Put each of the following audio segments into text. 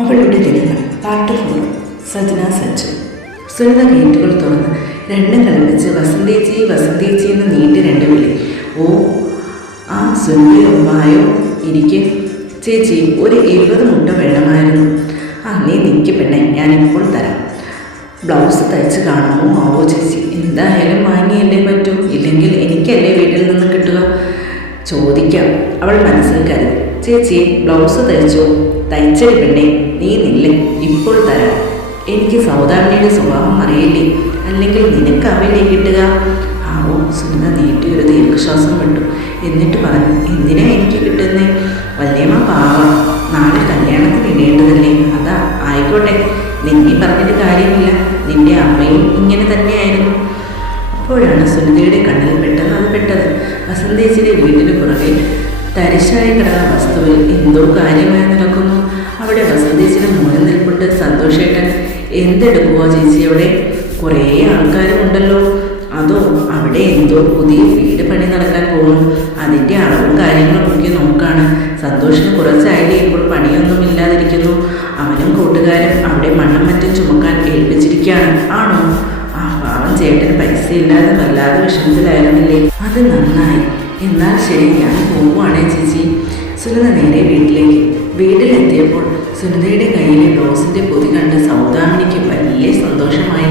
അവളുടെ ദിനങ്ങൾ part four Sajana സജ്ജ Sunitha ഗേറ്റുകൾ തുറന്ന് രണ്ടും കളിപ്പിച്ച് വസന്തേച്ചി വസന്തേച്ചി എന്ന് നീണ്ടി രണ്ട് വിളി. ഓ ആ സുനിതയോ എനിക്ക് ചേച്ചി ഒരു എഴുപത് മുട്ട വേണമായിരുന്നു. ആ നീ നിൽക്കി പെണ്ണെ ഞാനിപ്പോൾ തരാം. ബ്ലൗസ് തയ്ച്ച് കാണുമോ ആവോ ചേച്ചി? എന്തായാലും വാങ്ങിയല്ലേ പറ്റൂ. ഇല്ലെങ്കിൽ എനിക്കല്ലേ വീട്ടിൽ നിന്ന് കിട്ടുക? ചോദിക്കാം. അവൾ മനസ്സിൽ കരുതി. ചേച്ചി ബ്ലൗസ് തയ്ച്ചോ? തയ്ച്ചടി പെണ്ണെ നീ നില്ല ഇപ്പോൾ തരാം. എനിക്ക് സൗദാമിനിയുടെ സ്വഭാവം അറിയില്ലേ? അല്ലെങ്കിൽ നിനക്ക് അവയിലേ കിട്ടുക? ആവോ സുനിത നീട്ടി ഒരു ദീർഘശ്വാസം വിട്ടു. എന്നിട്ട് പറഞ്ഞു എന്തിനാ എനിക്ക് കിട്ടുന്നേ? വല്യമ്മ പാവ. നാളെ കല്യാണത്തിന് ഇടേണ്ടതല്ലേ? അതാ ആയിക്കോട്ടെ. നിന്നെ പറഞ്ഞിട്ട് കാര്യമില്ല. നിന്റെ അമ്മയും ഇങ്ങനെ തന്നെയായിരുന്നു. അപ്പോഴാണ് സുനിതയുടെ കണ്ണിൽ പെട്ടെന്ന് അത് പെട്ടത്. വസന്തേച്ചിയുടെ വീടിന് പുറകെ തരിശായി കിടന്ന വസ്തുവിൽ എന്തോ കാര്യമായി നടക്കുന്നു. അവിടെ വസന്തേച്ചിയുടെ മോനെ നിൽപ്പുണ്ട് സന്തോഷേട്ടൻ. എന്തെടുക്കുക ചേച്ചി അവിടെ? കുറേ ആൾക്കാരുമുണ്ടല്ലോ. അതോ അവിടെ എന്തോ പുതിയ വീട് പണി നടക്കാൻ പോകുന്നു. അതിന്റെ അളവും കാര്യങ്ങളും ഒക്കെ നോക്കാണ്. സന്തോഷിന് കുറച്ചായാലേ ഇപ്പോൾ പണിയൊന്നും ഇല്ലാതിരിക്കുന്നു അവനും കൂട്ടുകാരും അവിടെ മണ്ണും മറ്റും ചുമക്കാൻ ഏൽപ്പിച്ചിരിക്കുകയാണ്. ആണോ? ആ പാവം ചേട്ടന് പൈസ ഇല്ലാതെ വല്ലാതെ വിഷമത്തിലായിരുന്നില്ലേ? അത് നന്നായി. എന്നാൽ ശരി ഞാൻ പോവുകയാണേ ചേച്ചി. സുലത നേരെ വീട്ടിലേക്ക്. വീട്ടിലെത്തിയപ്പോൾ സുനിതയുടെ കയ്യിലെ ബ്ലൗസിന്റെ പൊതി കണ്ട് സൗദാമിനിക്ക് വലിയ സന്തോഷമായി.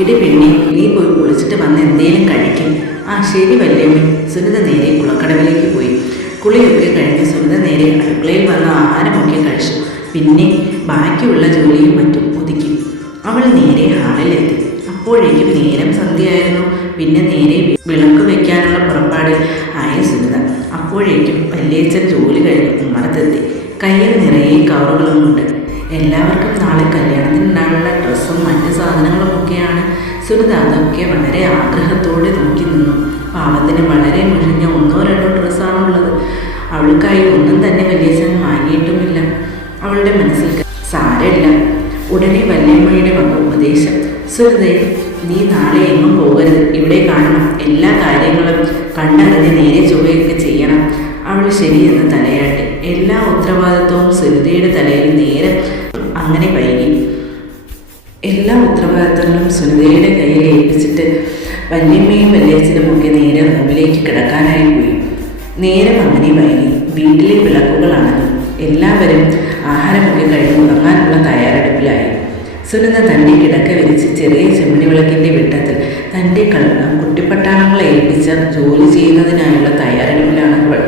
ഇടി പെണ്ണി നീ പോയി കുളിച്ചിട്ട് വന്ന് എന്തേലും കഴിക്കും. ആ ശരി വല്യമ്മ. സുനിത നേരെ കുളക്കടവിലേക്ക് പോയി. കുളിയൊക്കെ കഴിഞ്ഞ് സുനിത നേരെ അടുക്കളയിൽ വന്ന ആഹാരമൊക്കെ കഴിച്ചു. പിന്നെ ബാക്കിയുള്ള ജോലിയും മറ്റും ഒതുക്കി. അവൾ നേരെ ഹാളിലെത്തി അപ്പോഴേക്കും നേരം സന്ധ്യയായിരുന്നു. പിന്നെ നേരെ വിളക്ക് വെക്കാനുള്ള പുറപ്പാട് ആയ സുനിത അപ്പോഴേക്കും വല്ലേച്ചൻ ജോലി കഴിഞ്ഞ് ഉമ്മറത്തെത്തി. കയ്യിൽ നിറയെ കവറുകളുമുണ്ട്. എല്ലാവർക്കും നാളെ കല്യാണത്തിനുണ്ടാകുന്ന ഡ്രസ്സും മറ്റ് സാധനങ്ങളും ഒക്കെയാണ് സുനിത അതൊക്കെ വളരെ ആഗ്രഹത്തോടെ നോക്കി നിന്നു. പാവത്തിന് വളരെ മുഴിഞ്ഞ ഒന്നോ രണ്ടോ ഡ്രസ്സാണുള്ളത്. അവൾക്കായി ഒന്നും തന്നെ വല്യച്ഛൻ വാങ്ങിയിട്ടുമില്ല. അവളുടെ മനസ്സിൽ സാരമില്ല. ഉടനെ വല്യമ്മയുടെ വക ഉപദേശം. സുഹൃതേ നീ നാളെ എങ്ങും പോകരുത്. ഇവിടെ കാണണം. എല്ലാ കാര്യങ്ങളും കണ്ടറിഞ്ഞ് നേരെ ചൊവ്വയൊക്കെ ചെയ്യണം. അവൾ ശരിയെന്ന് സുനിതയുടെ കയ്യിൽ ഏൽപ്പിച്ചിട്ട് വല്യമ്മയും വല്യച്ഛനും ഒക്കെ നേരെ റൂമിലേക്ക് കിടക്കാനായി പോയി. നേരം അങ്ങനെ വൈകി. വീട്ടിലെ വിളക്കുകളാണല്ലോ. എല്ലാവരും ആഹാരമൊക്കെ കഴിഞ്ഞ് ഉറങ്ങാനുള്ള തയ്യാറെടുപ്പിലായി. സുനന്ദ തന്റെ കിടക്ക വിരിച്ച് ചെറിയ ചെമ്മണി വിളക്കിന്റെ വെട്ടത്തിൽ തന്റെ കള കുട്ടിപ്പട്ടാളങ്ങളെ ഏൽപ്പിച്ച ജോലി ചെയ്യുന്നതിനായുള്ള തയ്യാറെടുപ്പിലാണ് അവൾ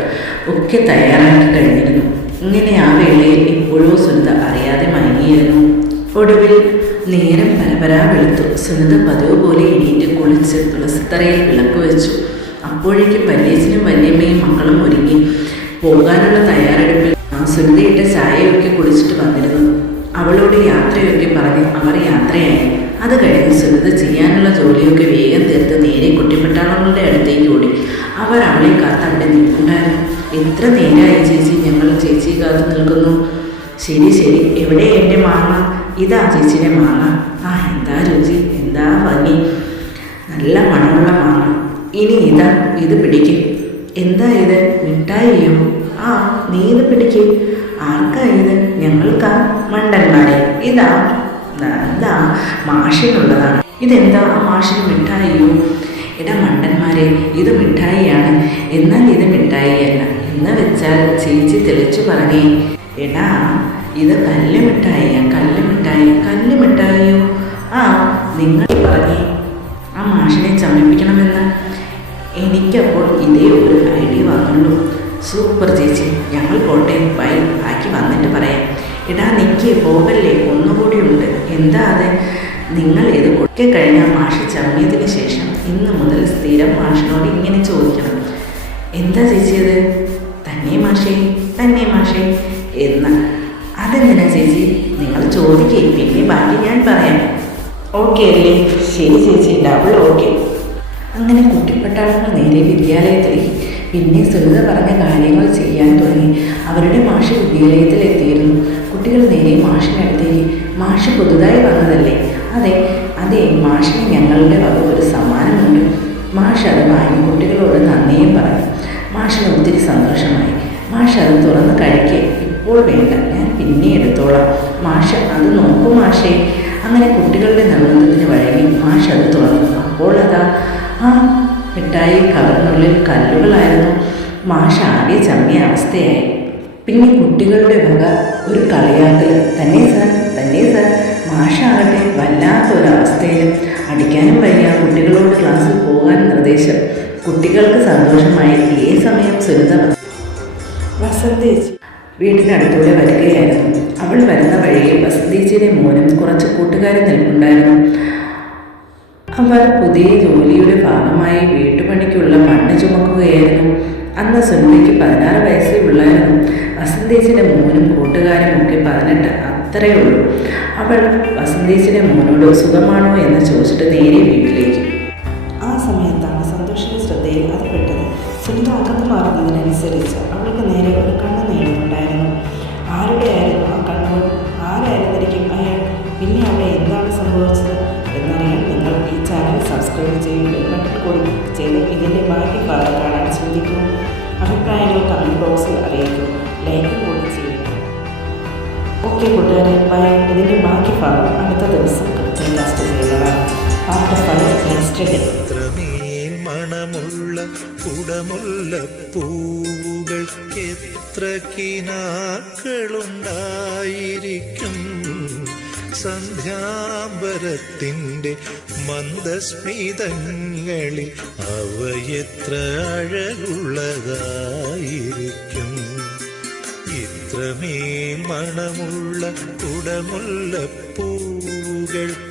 ഒക്കെ തയ്യാറാക്കി കഴിഞ്ഞിരുന്നു. ഇങ്ങനെ ആ വേളയിൽ എപ്പോഴോ സുനന്ദ അറിയാതെ മയങ്ങിയിരുന്നു. നേരം പരപരാ വെളുത്തു സുനിത പതിവ് പോലെ എണീറ്റ് കുളിച്ച് തുളസിത്തറയിൽ വിളക്ക് വെച്ചു. അപ്പോഴേക്കും വല്യച്ഛനും വല്യമ്മയും മക്കളും ഒരുങ്ങി. പോകാനുള്ള തയ്യാറെടുപ്പിൽ സുനിതയിട്ട ചായയൊക്കെ കുടിച്ചിട്ട് വന്നിരുന്നു. അവളോട് യാത്രയൊക്കെ പറഞ്ഞ് അവർ യാത്രയായി. അത് കഴിഞ്ഞ് സുനിത ചെയ്യാനുള്ള ജോലിയൊക്കെ വേഗം തീർത്ത് നേരെ കുട്ടിപ്പട്ടാളങ്ങളുടെ അടുത്തേക്ക് ഓടി. അവർ അവളെ കാത്ത് അവിടെ നിൽപ്പുണ്ടായിരുന്നു. എത്ര നേരമായി ചേച്ചി ഞങ്ങൾ ചേച്ചി കാത്തു നിൽക്കുന്നു. ശരി ശരി. എവിടെ എന്റെ മാങ്ങ? ഇതാ ചേച്ചിയുടെ മാങ്ങ. ആ രുചി എന്താ ഭംഗി? നല്ല മണമുള്ള മാങ്ങ. ഇനി ഇതാ ഇത് പിടിക്കും. എന്താ ഇത്? മിഠായിയോ? ആ നീ ഇത് പിടിക്കും. ആർക്കാ ഇത്? ഞങ്ങൾക്കാ. മണ്ടന്മാരെ ഇതാ. എന്താ മാഷിനുള്ളതാണ്. ഇതെന്താ? ആ മാഷിന് മിഠായിയോ? എടാ മണ്ടന്മാരെ ഇത് മിഠായിയാണ്. എന്നാൽ ഇത് മിഠായിയല്ല. എന്ന് വെച്ചാൽ ചേച്ചി തെളിച്ചു പറഞ്ഞേ. എടാ ഇത് കല്ല് മിഠായിയാ. കല്ല് മിഠായി. കല്ല് മിഠായിയോ? ആ നിങ്ങൾ പറഞ്ഞ് ആ മാഷിനെ ചമ്മിപ്പിക്കണമെന്ന് എനിക്കപ്പോൾ ഇതേ ഒരു ഐഡിയ വന്നുള്ളൂ സൂപ്പർ ചേച്ചി ഞങ്ങൾ കോട്ടയം ബൈ ആക്കി വന്നിട്ട് പറയാം. എടാ നിക്ക് പോകല്ലേ ഒന്നുകൂടി ഉണ്ട്. എന്താ അത്? നിങ്ങൾ ഇത് ഒക്കെ കഴിഞ്ഞ മാഷ് ചമ്മിയതിന് ശേഷം ഇന്ന് മുതൽ സ്ഥിരം മാഷിനോട് ഇങ്ങനെ ചോദിക്കണം. എന്താ ചേച്ചി അത്? തന്നെ മാഷേ തന്നെ മാഷേ എന്ന്. അതെന്തിനാ ചേച്ചി? നിങ്ങൾ ചോദിക്കേ പിന്നെ ബാക്കി ഞാൻ പറയാം. ഓക്കെ അല്ലേ? ശരി ചേച്ചി ഡബിൾ ഓക്കെ അങ്ങനെ കുട്ടിപ്പട്ടാളങ്ങൾ നേരെ വിദ്യാലയത്തിലേക്ക് പിന്നെ സുനിത പറഞ്ഞ കാര്യങ്ങൾ ചെയ്യാൻ തുടങ്ങി. അവരുടെ മാഷ് വിദ്യാലയത്തിലെത്തിയിരുന്നു. കുട്ടികൾ നേരെ മാഷിനടുത്തേക്ക് മാഷ് പുതുതായി വന്നതല്ലേ? അതെ അതെ. മാഷിന് ഞങ്ങളുടെ വക ഒരു സമ്മാനമുണ്ട്. മാഷ് അത് വാങ്ങി കുട്ടികളോട് നന്ദിയും പറഞ്ഞു. മാഷിന് ഒത്തിരി സന്തോഷമായി. മാഷ് അത് തുറന്ന് കഴിക്കേ. ഇപ്പോൾ വേണ്ട. ഞാൻ പിന്നെ എടുത്തോളാം. മാഷ് അത് നോക്കൂ മാഷേ. അങ്ങനെ കുട്ടികളുടെ നിർബന്ധത്തിന് വഴങ്ങി മാഷ് അത് തുറന്നു അപ്പോൾ അതാ ആ മിഠായി കവറിനുള്ളിൽ കല്ലുകളായിരുന്നു. മാഷ് ആകെ ചമ്മിയ അവസ്ഥയായി. പിന്നെ കുട്ടികളുടെ വക ഒരു കളിയാക്കൽ. തന്നെ സാർ തന്നെ സാർ മാഷാകട്ടെ വല്ലാത്ത വല്ലാത്തൊരവസ്ഥയിലും അടിക്കാനും വയ്യ കുട്ടികളോട് ക്ലാസ്സിൽ പോകാൻ നിർദ്ദേശം. കുട്ടികൾക്ക് സന്തോഷമായി ഏ സമയം സുനിത വസന്തേച്ചി വീട്ടിനടുത്തൂടെ വരികയായിരുന്നു. അവൾ വരുന്ന വഴിയിൽ വസന്തേച്ചിയുടെ മോനും കുറച്ച് കൂട്ടുകാരും നിൽപ്പുണ്ടായിരുന്നു. അവർ പുതിയ ജോലിയുടെ ഭാഗമായി വീട്ടുപണിക്കുള്ള മണ്ണ് ചുമക്കുകയായിരുന്നു. അന്ന് സുനിതയ്ക്ക് പതിനാറ് വയസ്സേ ഉള്ളായിരുന്നു. വസന്തേച്ചിന്റെ മോനും കൂട്ടുകാരും ഒക്കെ പതിനെട്ട് അത്രയേ ഉള്ളൂ. അവൾ വസന്തേച്ചിന്റെ മോനോട് സുഖമാണോ എന്ന് ചോദിച്ചിട്ട് നേരെ വീട്ടിലേക്ക്. ആ സമയത്താണ് സന്തോഷിന്റെ ശ്രദ്ധയിൽ അത് പെട്ടത്. സുനിത അകത്ത് മാറുന്നതിനനുസരിച്ച് അവൾക്ക് നേരെ അവിടെ എന്താണ് സംഭവിച്ചത് എന്നറിയാൻ നിങ്ങൾ ഈ ചാനൽ സബ്സ്ക്രൈബ് ചെയ്യും ബെൽ ബട്ടൺ കൂടി ചെയ്ത് ഇതിന്റെ ബാക്കി ഭാഗം കാണാൻ ശ്രദ്ധിക്കൂ അഭിപ്രായങ്ങൾ കമന്റ് ബോക്സിൽ അറിയിക്കൂ. ലൈക്ക് കൂടി ചെയ്യുക. ഓക്കെ കൂട്ടുകാരെ ബൈ ഇതിന്റെ ബാക്കി ഭാഗം അടുത്ത ദിവസം കൃത്യമാസ്റ്റ് ചെയ്യുന്നതാണ്. പാർട്ട് ഫൈവ് മണമുള്ള കുടമുള്ള പൂവുകൾ എത്ര കിനാക്കളുണ്ടായിരിക്കും? സന്ധ്യാംബരത്തിന്റെ മന്ദസ്മിതങ്ങളിൽ അവ എത്ര അഴകുള്ളതായിരിക്കും. ഇത്രമേൽ മണമുള്ള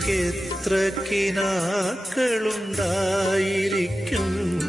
എത്ര കിനാക്കളുണ്ടായിരിക്കും.